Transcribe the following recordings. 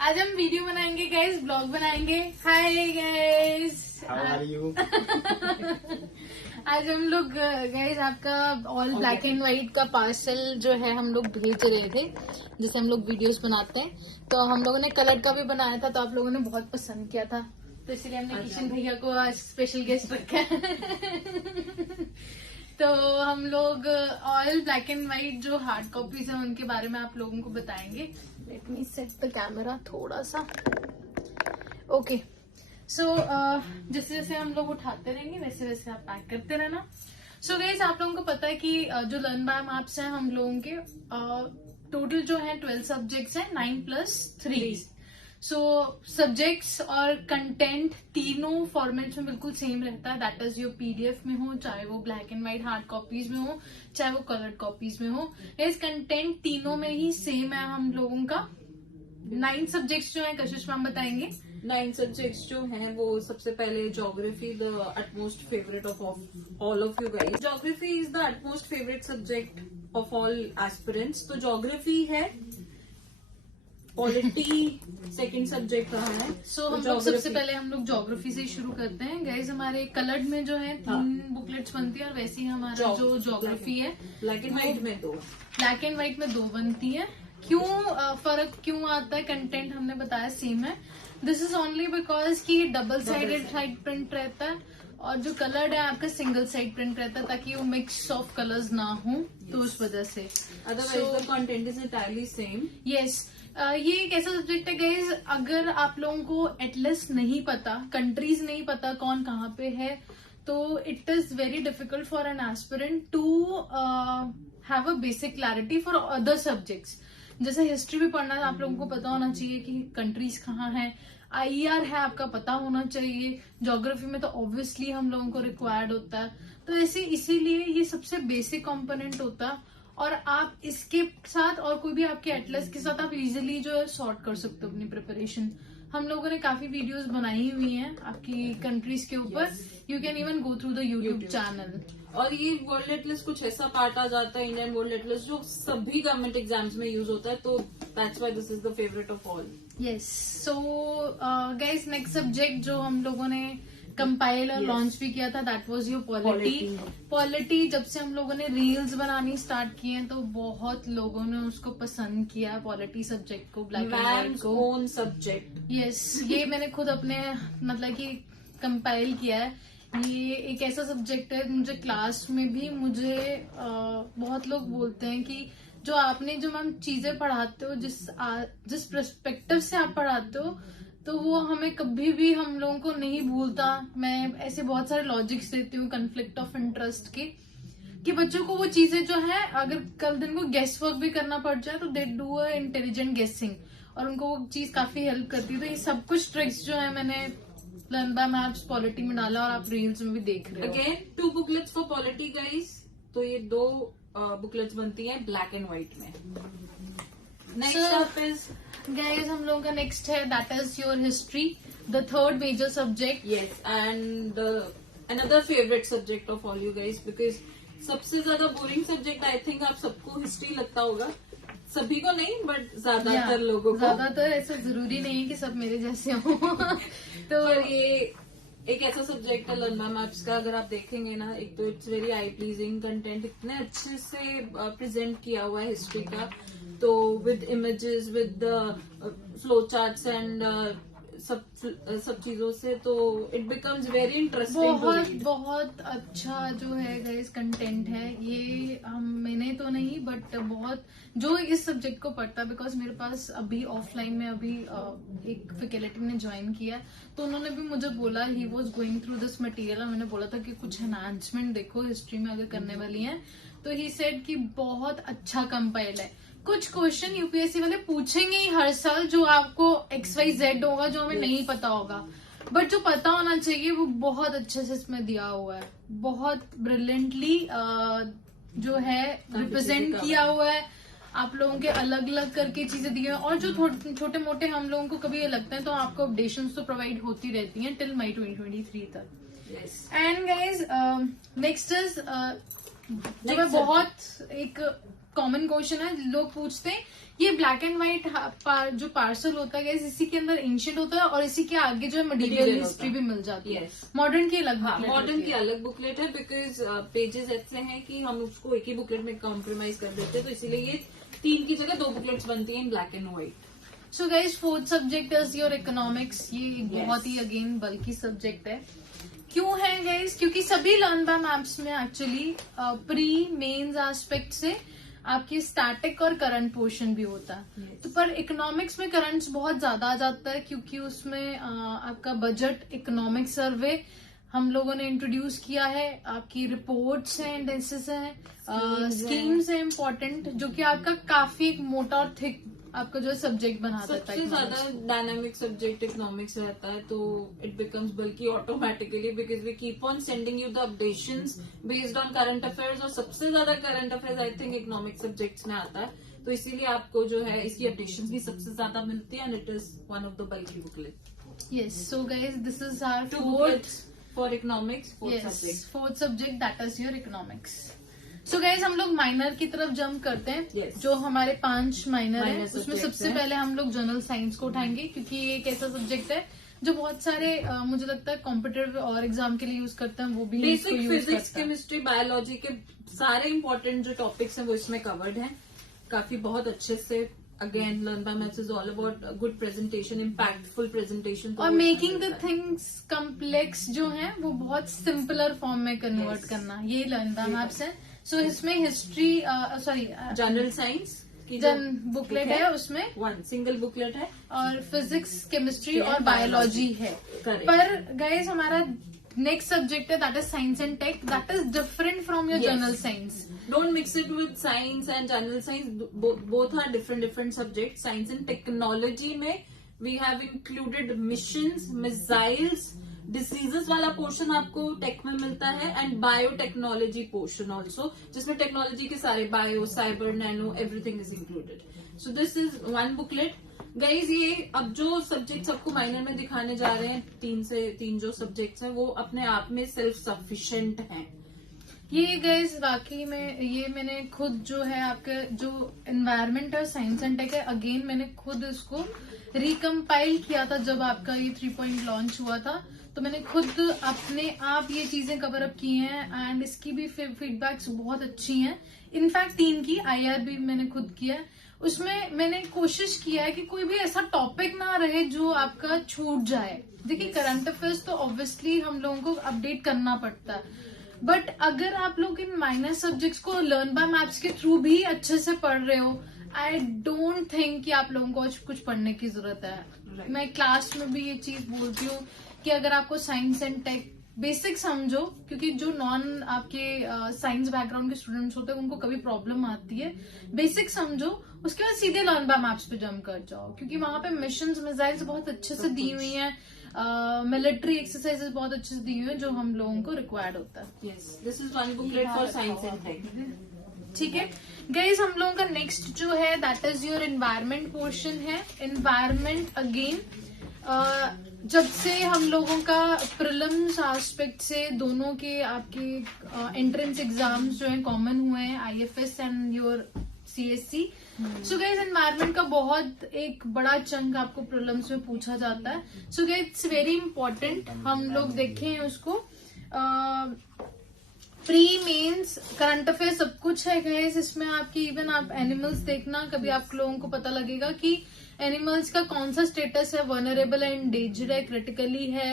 आज हम वीडियो बनाएंगे गाइस, ब्लॉग बनाएंगे। Hi guys, how are you? आज हम लोग गाइस आपका ऑल ब्लैक एंड व्हाइट का पार्सल जो है हम लोग भेज रहे थे, जिसे हम लोग वीडियोस बनाते हैं। तो हम लोगों ने कलर का भी बनाया था, तो आप लोगों ने बहुत पसंद किया था, तो इसलिए हमने किशन भैया को आज स्पेशल गेस्ट रखा है। तो हम लोग ऑल ब्लैक एंड व्हाइट जो हार्ड कॉपीज है उनके बारे में आप लोगों को बताएंगे। Let me set the camera थोड़ा सा। ओके, सो जैसे जैसे हम लोग उठाते रहेंगे वैसे वैसे आप पैक करते रहना। सो गाइस, आप लोगों को पता है कि जो लर्न बाय मैप्स हैं हम लोगों के टोटल जो है 12 सब्जेक्ट्स हैं, 9+3। सो सब्जेक्ट्स और कंटेंट तीनों फॉर्मेट्स में बिल्कुल सेम रहता है। दैट इज योर पीडीएफ में हो, चाहे वो black and white hard copies में हो, चाहे वो कलर्ड कॉपीज में हो। इस कंटेंट तीनों में ही सेम है हम लोगों का। 9 सब्जेक्ट्स जो है कशिश मैम बताएंगे। 9 सब्जेक्ट्स जो हैं वो सबसे पहले geography, the utmost favourite of all of you guys. Geography is the utmost favourite subject of all aspirants. तो ज्योग्राफी है। पॉलिटी सेकंड सब्जेक्ट रहा है। सो हम लोग सबसे पहले हम लोग ज्योग्राफी से शुरू करते हैं गाइस। हमारे कलर्ड में जो है 3 बुकलेट्स बनती है, और वैसे ही हमारा जो ज्योग्राफी है ब्लैक एंड व्हाइट में 2, ब्लैक एंड व्हाइट में 2 बनती है। क्यों फर्क क्यों आता है? कंटेंट हमने बताया सेम है। दिस इज ओनली बिकॉज कि डबल साइडेड साइड प्रिंट रहता है, और जो कलर्ड है आपका सिंगल साइड प्रिंट रहता है, ताकि वो मिक्स ऑफ कलर्स ना हो, तो उस वजह से। Otherwise the content is entirely same. Yes, ये एक ऐसा सब्जेक्ट है गाइज, अगर आप लोगों को एटलीस्ट नहीं पता, कंट्रीज नहीं पता कौन कहाँ पे है, तो it is very difficult for an aspirant to have a basic clarity for other subjects. जैसे हिस्ट्री भी पढ़ना है, आप लोगों को पता होना चाहिए कि कंट्रीज कहाँ है। आईआर है आपका पता होना चाहिए। ज्योग्राफी में तो ऑब्वियसली हम लोगों को रिक्वायर्ड होता है। तो ऐसे इसीलिए ये सबसे बेसिक कंपोनेंट होता है, और आप इसके साथ और कोई भी आपके एटलस के साथ आप इजीली जो है सॉर्ट कर सकते हो अपनी प्रिपरेशन। हम लोगों ने काफी वीडियोस बनाई हुई हैं आपकी कंट्रीज के ऊपर। You can even go through the YouTube channel. और ये वर्ल्ड एटलस कुछ ऐसा पार्ट आ जाता है, इंडियन वर्ल्ड एटलस, जो सभी गवर्नमेंट एग्जाम्स में यूज होता है। तो that's why this is the favourite of all. Yes, so guys, next subject जो हम लोगों ने कंपाइल और लॉन्च भी किया था, that was your polity. Polity जब से हम लोगों ने रील्स बनानी स्टार्ट किए हैं, तो बहुत लोगों ने उसको पसंद किया, पॉलिटी सब्जेक्ट को, ब्लैक एंड व्हाइट को। Own subject. यस, ये मैंने खुद अपने मतलब कि कंपाइल किया है। ये एक ऐसा सब्जेक्ट है, मुझे क्लास में भी मुझे बहुत लोग बोलते हैं कि जो आपने जो मैम चीजें पढ़ाते हो, जिस पर्सपेक्टिव से आप पढ़ाते हो, तो वो हमें कभी भी हम लोगों को नहीं भूलता। मैं ऐसे बहुत सारे लॉजिक्स देती हूँ कन्फ्लिक्ट ऑफ इंटरेस्ट के, कि बच्चों को वो चीजें जो है, अगर कल दिन को गेस वर्क भी करना पड़ जाए, तो दे डू अ इंटेलिजेंट गेसिंग, और उनको वो चीज काफी हेल्प करती है। तो ये सब कुछ ट्रिक्स जो है मैंने लर्न बाय मैप्स पॉलिटी में डाला, और आप रील्स में भी देख रहे हो। Again 2 booklets for polity guys. तो ये 2 बुकलेट्स बनती हैं ब्लैक एंड व्हाइट में। नेक्स्ट अप इज गाइस, हम लोगों का नेक्स्ट है, that is your history, the third major subject. Yes, and another favourite subject of all you guys, because सबसे ज्यादा बोरिंग सब्जेक्ट आई थिंक आप सबको हिस्ट्री लगता होगा। सभी को नहीं, बट ज्यादातर लोगों को। ज्यादातर ऐसा जरूरी नहीं है कि सब मेरे जैसे हो। तो ये एक ऐसा सब्जेक्ट है लर्न बाय मैप्स का, अगर आप देखेंगे ना, एक तो it's very I pleasing, content इतने अच्छे से प्रेजेंट किया हुआ है हिस्ट्री का, तो with images, with flow charts and सब चीजों से, तो इट बिकम्स वेरी इंटरेस्टिंग। बहुत अच्छा जो है गाइस कंटेंट है ये। मैंने तो नहीं, बट बहुत जो इस सब्जेक्ट को पढ़ता है, बिकॉज मेरे पास अभी ऑफलाइन में अभी एक फैकल्टी ने ज्वाइन किया, तो उन्होंने भी मुझे बोला, he was going through this material, और मैंने बोला था कि कुछ एनहांसमेंट देखो हिस्ट्री में अगर करने वाली है, तो ही सेड कि बहुत अच्छा कंपाइल है। कुछ क्वेश्चन यूपीएससी वाले पूछेंगे ही हर साल, जो आपको XYZ होगा, जो हमें नहीं पता होगा, बट जो पता होना चाहिए वो बहुत अच्छे से इसमें दिया हुआ है। बहुत ब्रिलियंटली जो है रिप्रेजेंट किया हुआ है। आप लोगों के अलग अलग करके चीजें दी हैं, और जो छोटे मोटे हम लोगों को कभी ये लगता है, तो आपको अपडेशंस तो प्रोवाइड होती रहती हैं टिल मई 2023 तक। एंड गाइज, नेक्स्ट इज जो मैं बहुत एक कॉमन क्वेश्चन है, लोग पूछते हैं ये ब्लैक एंड व्हाइट जो पार्सल होता है इसी के अंदर एंशिएंट होता है और इसी के आगे जो है मिडिवल हिस्ट्री भी मिल जाती है। मॉडर्न की अलग, मॉडर्न की अलग बुकलेट है, बिकॉज पेजेस ऐसे हैं कि हम उसको एक ही बुकलेट में कॉम्प्रोमाइज कर देते हैं, तो इसीलिए ये 3 की जगह 2 बुकलेट्स बनती हैं in black and white. So guys, fourth subject is your economics. ये बहुत ही अगेन बल्कि सब्जेक्ट है। क्यों है गाइज? क्योंकि सभी लर्न बाय मैप्स में एक्चुअली प्री मेंस एस्पेक्ट से आपकी स्टैटिक और करंट पोर्शन भी होता है। तो पर इकोनॉमिक्स में करंट्स बहुत ज्यादा आ जाता है, क्योंकि उसमें आपका बजट इकोनॉमिक सर्वे हम लोगों ने इंट्रोड्यूस किया है, आपकी रिपोर्ट्स हैं, इंडेक्सेस हैं, स्कीम्स हैं इम्पोर्टेंट, जो कि आपका काफी एक मोटा और थिक आपका जो सब्जेक्ट बना देता है। सबसे ज्यादा डायनामिक सब्जेक्ट इकोनॉमिक्स रहता है, तो इट बिकम्स बल्कि automatically, because we keep on sending you the updations based on current affairs, और सबसे ज्यादा current affairs I think economic subjects में आता है, तो इसीलिए आपको जो है इसकी अपडेशंस भी सबसे ज्यादा मिलती है, and it is one of the bulky booklet. Yes, so guys this is our 2 booklets for economics, fourth subject that is your economics. So guys, हम लोग माइनर की तरफ जंप करते हैं। जो हमारे 5 माइनर है उसमें सबसे पहले हम लोग जनरल साइंस को उठाएंगे, क्योंकि ये एक ऐसा सब्जेक्ट है जो बहुत सारे मुझे लगता है कॉम्पिटिटिव और एग्जाम के लिए यूज करते हैं, वो भी बेसिक फिजिक्स, केमिस्ट्री, बायोलॉजी के सारे इंपॉर्टेंट जो टॉपिक्स हैं वो इसमें कवर्ड हैं काफी बहुत अच्छे से। Again learn by maths is all about good presentation, impactful presentation, और मेकिंग द थिंग्स कम्प्लेक्स जो है वो बहुत सिंपलर फॉर्म में कन्वर्ट करना, ये लर्न बाय मैथ्स है। सो इसमें हिस्ट्री जनरल साइंस की बुकलेट है, उसमें 1 सिंगल बुकलेट है, और फिजिक्स, केमिस्ट्री और बायोलॉजी है। Correct. पर गाइज हमारा नेक्स्ट सब्जेक्ट है that is science and tech, that is different from your general science. Don't mix it with science and general science. Both are different subjects. Science and technology में we have included missions, missiles, diseases वाला portion आपको take में मिलता है, and biotechnology portion also, जिसमें technology के सारे bio, cyber, nano, everything is included. So this is 1 booklet. Guys, ये अब जो सब्जेक्ट्स आपको माइनर में दिखाने जा रहे हैं, 3 जो सब्जेक्ट्स हैं वो अपने आप में सेल्फ सफिशिएंट हैं। ये गाइज वाकई में ये मैंने खुद जो है आपके जो एनवायरमेंट और साइंस एंड टेक है, अगेन मैंने खुद इसको रिकम्पाइल किया था जब आपका ये 3 पॉइंट लॉन्च हुआ था, तो मैंने खुद अपने आप ये चीजें कवर अप की हैं, एंड इसकी भी फीडबैक्स बहुत अच्छी हैं। इनफैक्ट 3 की IR भी मैंने खुद किया है, उसमें मैंने कोशिश किया है कि कोई भी ऐसा टॉपिक ना रहे जो आपका छूट जाए। देखिए, करंट अफेयर्स तो ऑब्वियसली हम लोगों को अपडेट करना पड़ता है, बट अगर आप लोग इन माइनर सब्जेक्ट्स को लर्न बाय मैप्स के थ्रू भी अच्छे से पढ़ रहे हो, आई डोंट थिंक कि आप लोगों को कुछ पढ़ने की जरूरत है। मैं क्लास में भी ये चीज बोलती हूँ कि अगर आपको साइंस एंड टेक बेसिक समझो, क्योंकि जो नॉन आपके साइंस बैकग्राउंड के स्टूडेंट्स होते हैं उनको कभी प्रॉब्लम आती है, बेसिक समझो, उसके बाद सीधे लर्न बाय मैप्स पे जंप कर जाओ, क्योंकि वहां पे मिशंस, मिसाइल्स बहुत अच्छे से दी हुई हैं, मिलिट्री एक्सरसाइजेस बहुत अच्छे से दी हुई है जो हम लोगों को रिक्वायर्ड होता है। Yes, this is 1 booklet for science and tech. ठीक है गाइज, हम लोगों का नेक्स्ट जो है that is your environment portion है। एनवायरमेंट अगेन जब से हम लोगों का प्रीलिम्स एस्पेक्ट से दोनों के आपके एंट्रेंस एग्जाम्स जो है कॉमन हुए हैं, IFS and your CSC। So guys, environment का बहुत एक बड़ा चंक आपको प्रीलिम्स में पूछा जाता है। So guys, it's very important, हम लोग देखें उसको। प्री मेंस करंट अफेयर सब कुछ है गाइस इसमें। आपकी इवन आप एनिमल्स देखना, कभी आप लोगों को पता लगेगा कि एनिमल्स का कौन सा स्टेटस है, वनरेबल है, एंडेंजर्ड है, क्रिटिकली है।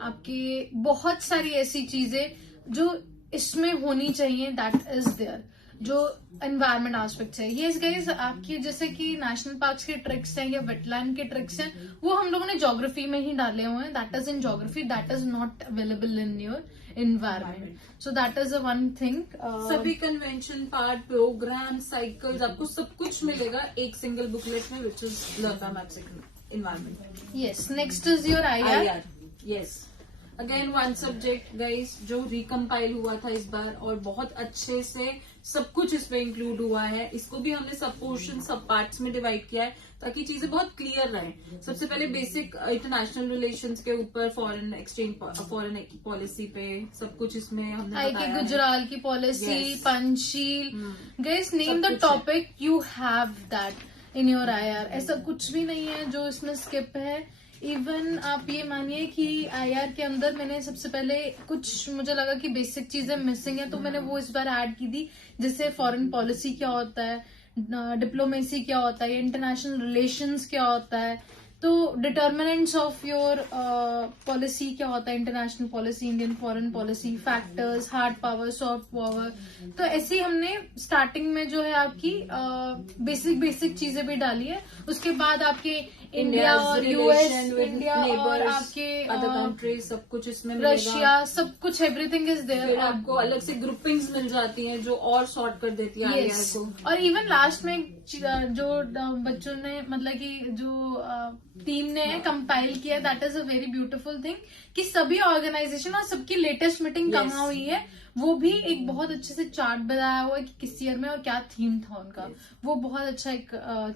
आपकी बहुत सारी ऐसी चीजें जो इसमें होनी चाहिए, दैट इज देयर, जो एनवायरमेंट एस्पेक्ट्स है। ये गाइस आपकी जैसे कि नेशनल पार्क्स के ट्रिक्स हैं या वेटलैंड के ट्रिक्स हैं, वो हम लोगों ने ज्योग्राफी में ही डाले हुए हैं। That is in geography, that is not available in your environment. So that is a one thing. सभी कन्वेंशन, पार्ट, प्रोग्राम, साइकिल्स, आपको सब कुछ मिलेगा एक सिंगल बुकलेट में, which is learn by maps environment. Yes, next is your IR। Yes, again one subject guys जो recompile हुआ था इस बार और बहुत अच्छे से सब कुछ इसमें इंक्लूड हुआ है। इसको भी हमने सब पोर्शन सब पार्ट्स में डिवाइड किया है ताकि चीजें बहुत क्लियर रहें। सबसे पहले बेसिक इंटरनेशनल रिलेशंस के ऊपर, फॉरेन एक्सचेंज, फॉरेन पॉलिसी पे सब कुछ इसमें हमने आई के गुजराल की policy, Yes. Panchsheel, guys name सब द कुछ है। Topic, you have that in your IR। ऐसा कुछ भी नहीं है जो इसमें स्किप है। इवन आप ये मानिए कि IR के अंदर मैंने सबसे पहले कुछ मुझे लगा कि बेसिक चीजें मिसिंग है, तो मैंने वो इस बार ऐड की थी, जैसे फॉरेन पॉलिसी क्या होता है, डिप्लोमेसी क्या होता है, इंटरनेशनल रिलेशंस क्या होता है, तो डिटर्मिनेंट्स ऑफ योर पॉलिसी क्या होता है, international policy, Indian foreign policy, factors, hard power, soft power. तो ऐसे ही हमने स्टार्टिंग में जो है आपकी बेसिक चीजें भी डाली है। उसके बाद आपके इंडिया और US, इंडिया और आपके अदर कंट्रीज सब कुछ इसमें रशिया, सब कुछ एवरीथिंग इज फिर देयर। आपको अलग से ग्रुपिंग्स मिल जाती हैं जो और सॉर्ट कर देती है IR Yes. को। और इवन लास्ट में जो बच्चों ने मतलब कि जो टीम ने कंपाइल किया, that is a very beautiful thing कि सभी ऑर्गेनाइजेशन और सबकी लेटेस्ट मीटिंग Yes. कहाँ हुई है, वो भी एक बहुत अच्छे से चार्ट बनाया हुआ है कि किस ईयर में और क्या थीम था उनका। वो बहुत अच्छा एक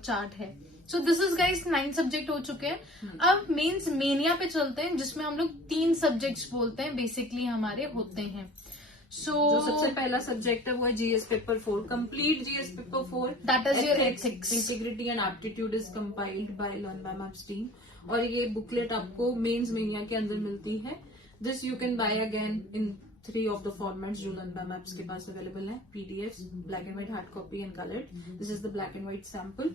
चार्ट है। So this is guys 9 subject हो चुके हैं। अब मेंस मेनिया पे चलते हैं, जिसमें हम लोग 3 सब्जेक्ट्स बोलते हैं बेसिकली हमारे होते हैं। जो सबसे पहला सब्जेक्ट है वो है GS paper 4, complete GS paper 4। That is your ethics. Integrity and aptitude is compiled bye learn by maps team. और ये बुकलेट आपको मेंस मेनिया के अंदर मिलती है। This you can buy again in 3 of the formats जो learn by maps के पास available है, PDFs, black and white hard copy and coloured. This is the black and white sample.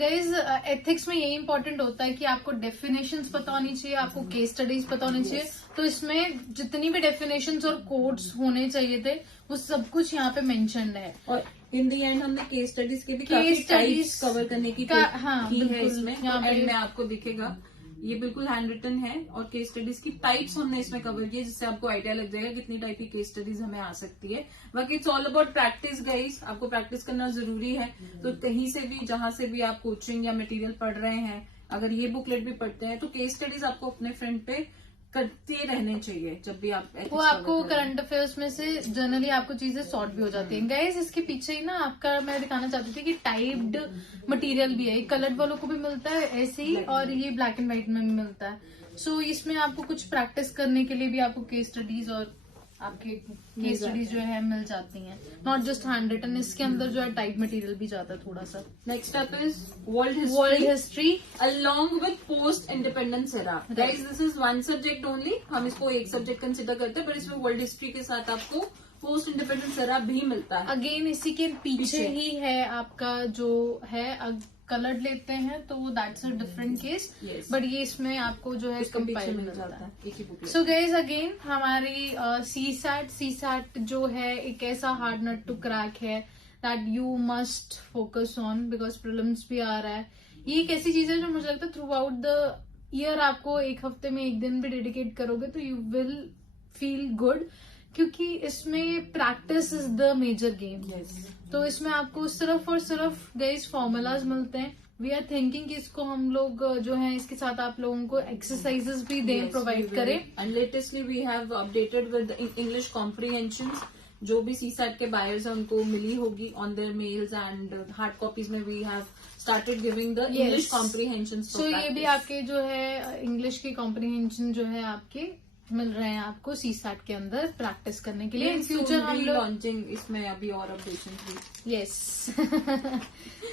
Guys ethics में यही important होता है कि आपको definitions पता होनी चाहिए, आपको केस स्टडीज पता होनी चाहिए। तो इसमें जितनी भी डेफिनेशंस और कोड्स होने चाहिए थे वो सब कुछ यहाँ पे मेंशन्ड है। और इन दी एंड हमने केस स्टडीज के भी Case काफी studies टाइप्स कवर करने की हाँ, की है बिल्कुल। इसमें। यहाँ तो पे एंड में आपको दिखेगा ये बिल्कुल हैंड रिटन है और केस स्टडीज की टाइप्स हमने इसमें कवर की है, जिससे आपको आइडिया लग जाएगा कितनी टाइप की केस स्टडीज हमें आ सकती है। बाकी it's all about practice guys, आपको प्रैक्टिस करना जरूरी है। तो कहीं से भी जहां से भी आप कोचिंग या मटेरियल पढ़ रहे हैं, अगर ये बुकलेट भी पढ़ते हैं तो केस स्टडीज आपको अपने फ्रंट पे करते रहने चाहिए जब भी आप ethics वो cover आपको कर रहे हैं। करंट अफेयर्स में से जनरली आपको चीजें सॉर्ट भी हो जाती हैं। गाइस इसके पीछे ही ना आपका मैं दिखाना चाहती थी कि टाइप्ड मटेरियल भी है, कलर्ड वालों को भी मिलता है ऐसे ही, और ये ब्लैक एंड व्हाइट में भी मिलता है। सो इसमें आपको कुछ प्रैक्टिस करने के लिए भी आपको केस स्टडीज और आपके केस स्टडीज जो है मिल जाती हैं, नॉट जस्ट हैंड रिटन। इसके अंदर जो है टाइप मटेरियल भी जाता है थोड़ा सा। Next up is world world history along with post independence era. Guys, this is one subject only. हम इसको एक सब्जेक्ट कंसिडर करते हैं, पर इसमें वर्ल्ड हिस्ट्री के साथ आपको पोस्ट इंडिपेंडेंस एरा भी मिलता है। अगेन इसी के पीछे पीछे। ही है आपका जो है कलर्ड लेते हैं तो that's a different case, Yes. But ये इसमें आपको जो है इसका पीछे कंपाइल मिल मिलता जाता है। है एक ही बुक। सो गाइज अगेन हमारी CSAT जो है एक ऐसा हार्ड नट टू क्रैक है that you must focus on, because prelims भी आ रहा है। ये एक ऐसी चीज है जो मुझे लगता है थ्रू आउट द ईयर आपको एक हफ्ते में एक दिन भी डेडिकेट करोगे तो यू विल फील गुड, क्योंकि इसमें practice is the major game. तो इसमें आपको सिर्फ और सिर्फ गाइज फॉर्मूलाज मिलते हैं। वी आर थिंकिंग कि इसको हम लोग जो है इसके साथ आप लोगों को एक्सरसाइजेस भी दें, प्रोवाइड करें। And latestly we have updated with English comprehension. जो भी CSAT के बायर्स हैं उनको मिली होगी on their mails and hard copies में we have started giving the English comprehension. So ये भी आपके जो है इंग्लिश के कॉम्प्रीहेंशन जो है आपके मिल रहे हैं आपको CSAT के अंदर प्रैक्टिस करने के लिए। इन फ्यूचर हम लोग लॉन्चिंग इसमें अभी और अपडेशन भी। यस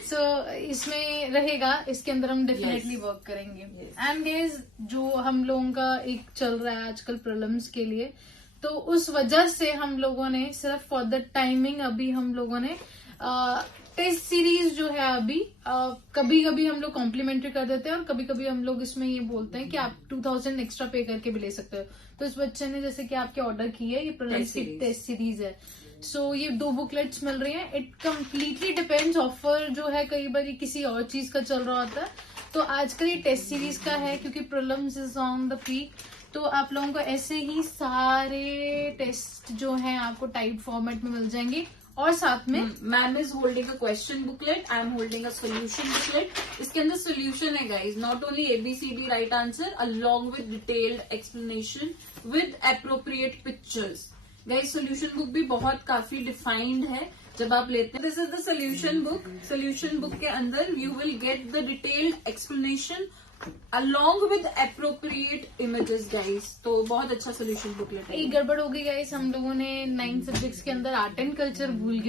सो इसमें रहेगा, इसके अंदर हम डेफिनेटली वर्क करेंगे। एंड गाइस जो हम लोगों का एक चल रहा है आजकल प्रीलिम्स के लिए, तो उस वजह से हम लोगों ने सिर्फ फॉर द टाइमिंग अभी हम लोगों ने टेस्ट सीरीज जो है अभी कभी कभी हम लोग कॉम्प्लीमेंट्री कर देते हैं और कभी कभी हम लोग इसमें ये बोलते हैं कि आप 2000 एक्स्ट्रा पे करके भी ले सकते हो। तो इस बच्चे ने जैसे कि आपके ऑर्डर की है, ये प्रीलिम्स की टेस्ट सीरीज है। सो ये 2 बुकलेट्स मिल रही हैं। इट कम्प्लीटली डिपेंड्स, ऑफर जो है कई बार किसी और चीज का चल रहा होता है, तो आजकल ये टेस्ट सीरीज का है क्योंकि prelims is on the peak. तो आप लोगों को ऐसे ही सारे टेस्ट जो हैं आपको टाइप फॉर्मेट में मिल जाएंगे। और साथ में ma'am is holding a question booklet, I am holding a solution booklet. इसके अंदर सोल्यूशन है guys, not only ABCD right answer along with detailed explanation with appropriate pictures. Guys solution book भी बहुत काफी डिफाइंड है जब आप लेते हैं। This is the solution book. Solution book के अंदर you will get the detailed explanation along with appropriate images guys। तो बहुत अच्छा सोल्यूशन बुक लेते हैं। एक गड़बड़ हो गई गाइस, हम लोगों ने 9 सब्जेक्ट्स के अंदर आर्ट एंड कल्चर भूल गए।